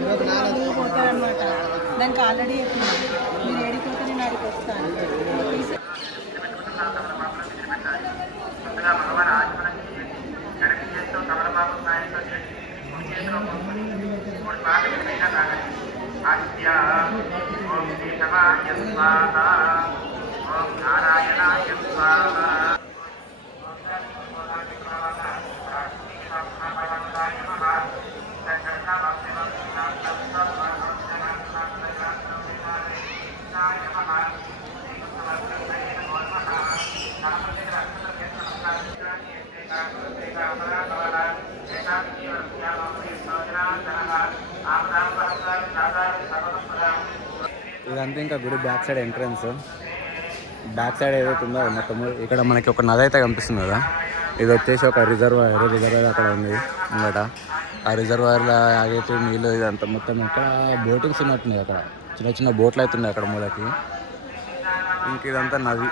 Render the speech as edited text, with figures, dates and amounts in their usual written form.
వాళ్ళు పోతారనమాట. దానికి ఆల్రెడీ మీరు ఏడిపోతే నేను ఆడికి వస్తాను. ఇదంతా ఇంకా గుడి back side entrance. Back side ఏదైతే ఉందో మొత్తం ఇక్కడ మనకి ఒక నది అయితే కనిపిస్తుంది కదా. ఇది వచ్చేసి ఒక రిజర్వాయర్ అక్కడ ఉంది ముంగట. ఆ రిజర్వాయర్లో ఆగైతే నీళ్ళు ఇదంతా మొత్తం ఇక్కడ బోటింగ్స్ ఉన్నట్టున్నాయి. అక్కడ చిన్న చిన్న బోట్లు అయితే ఉన్నాయి అక్కడ మూలకి. ఇంక ఇదంతా నది.